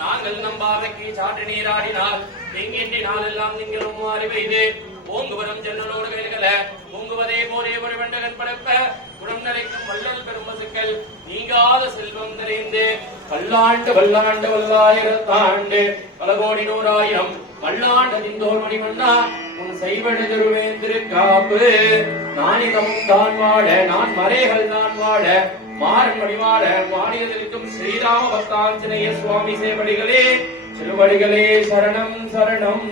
நாங்கள் நம்பாவைக்கு சாற்று நீராடினால் எங்கின்றி நாளெல்லாம் நீங்களும் அறிவைது ஓங்குவரம் ஜன்னலோடு வேல்கள ஓங்குவதே போரே ஒரு வெண்டகன் படைப்ப குணம் நிறைக்கும் வள்ளல் பெருமசுக்கள் நீங்காத செல்வம் நிறைந்து பல்லாண்டு வல்லாண்டு வல்லாயிரத்தாண்டு பல கோடி நூறாயிரம் மல்லாண்டதிந்தோர் மணிமண்ணா உன் செய்வழி திருவேந்திருக்காப்பு நானிதமும் தான் வாழ நான் மறைகள் நான் வாழ மாறன் வழிவாழ வாணியதற்கும் ஸ்ரீராம பக்தாஞ்சநேய சுவாமி சேவடிகளே திருவடிகளே சரணம் சரணம்.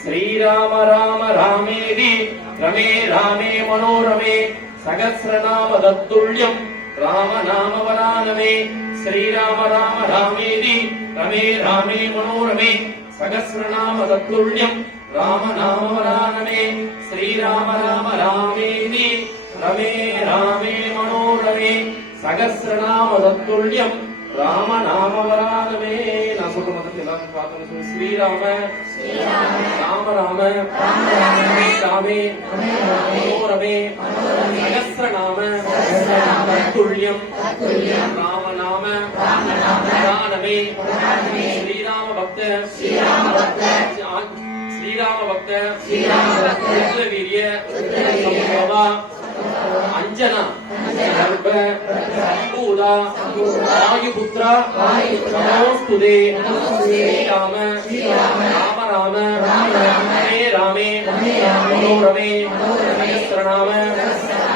श्रीराम राम रामेति रमे रामे मनोरमे सहस्रनाम तत्तुल्यम् राम नाम वरानमे श्रीराम राम रामेति रमे रामे मनोरमे सहस्रनाम तत्तुल्यम् राम नाम वरानमे श्रीराम राम रामेति रमे रामे मनोरमे सहस्रनाम तत्तुल्यम् राम नाम वरानमे. நான் சொல்ற மாதிரி எல்லாரும் பார்க்கணும். ஸ்ரீராம ராம ராம ராமே மனோரமே சகஸ்ரநாம துல்லியம் ராம நாம வரானமே ஸ்ரீராம பக்த வீரிய சம்பவா अंजना गर्भ पूरा वायुपुत्र नमोस्तुते श्रीराम राम राम हे रामे मनोरमे सहस्रनाम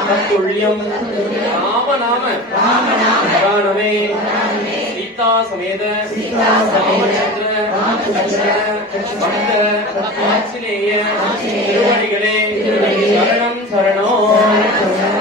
तत्तुल्यं राम नाम वरानमे सीता समेत रामचंद्र भक्त आंजनेय திருவடிகளே சரணம் சரணம்.